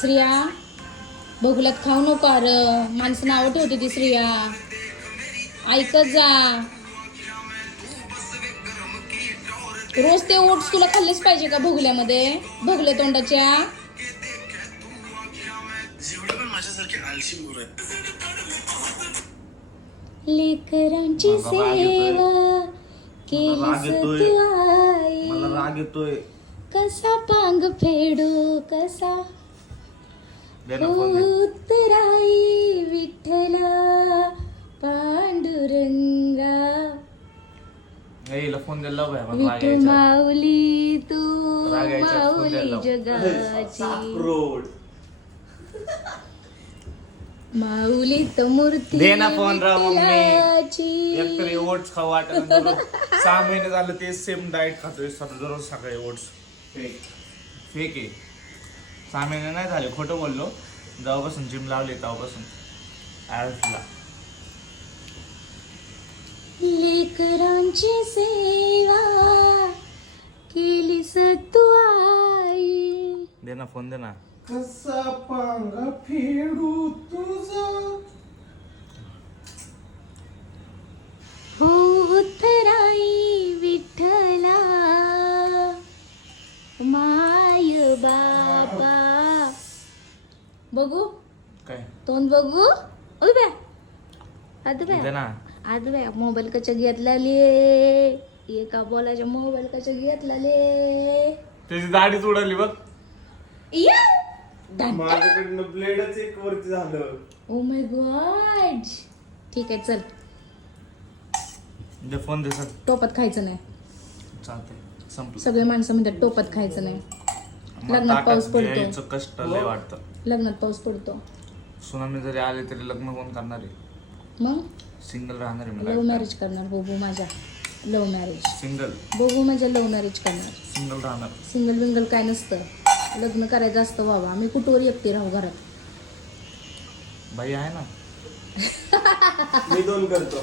श्रिया बघुल्यात खाऊ नको अरे माणसं नावं ठेवते ती श्रिया ऐकत जा रोज ते ओट्स तुला खाल्लेच पाहिजे का भोगल्यामध्ये भोगले तोंडाच्या लेकरांची सेवा केलीस तू आई मला राग येतोय कसा पांग फेडू कसा उतराई विठ्ठला पांडुरंगा फोन दिला विठू माऊली तू माऊली जगाची माऊली तर मूर्ती दे ना फोन राव मम्मी विठ्ठलाची. एकतरी ओट्स खाऊ वाटत 6 महिने झालं ते सेम डाएट खातोय दररोज सकाळी ओट्स फेक आहे 6 महिने नाही झाले खोटं बोललो जेव्हापासून जिम लावली तेव्हापासून आयुषला लेकरांची सेवा केलीस तू आई दे ना फोन दे ना कसा पांगा फेडू तुझा उतराई विठ्ठला माय बाबा बघू काय तोंड बघू उभ्या आदव्या दे ना आदव्या मोबाईल कशा घेतला ले एका बोलाच्या मोबाईल कशा घेतला ले त्याची दाढीच उडाली बघ या माझ्याकडनं ब्लेडच एक वरती झालं ओ माय गॉड ठीक आहे चल दे फोन दे सर टोपात खायचं नाही चालतंय संपलं सगळे माणसं म्हणतात टोपात खायचं नाही लग्नात पाऊस पडतो. यायचं कष्ट लय वाटतं लग्नात पाऊस पडतो सुनामी जरी आले तरी लग्न कोण करणार आहे मग सिंगल राहणार आहे लव्ह मला मॅरेज करणार बघू माझ्या लव्ह मॅरेज सिंगल बघू माझ्या लव्ह मॅरेज करणार सिंगल राहणार सिंगल विंगल काय नसतं लग्न करायचं असतं बाबा मी कुठवर एकटी राहू घरात बाई आहे ना मी 2 करतो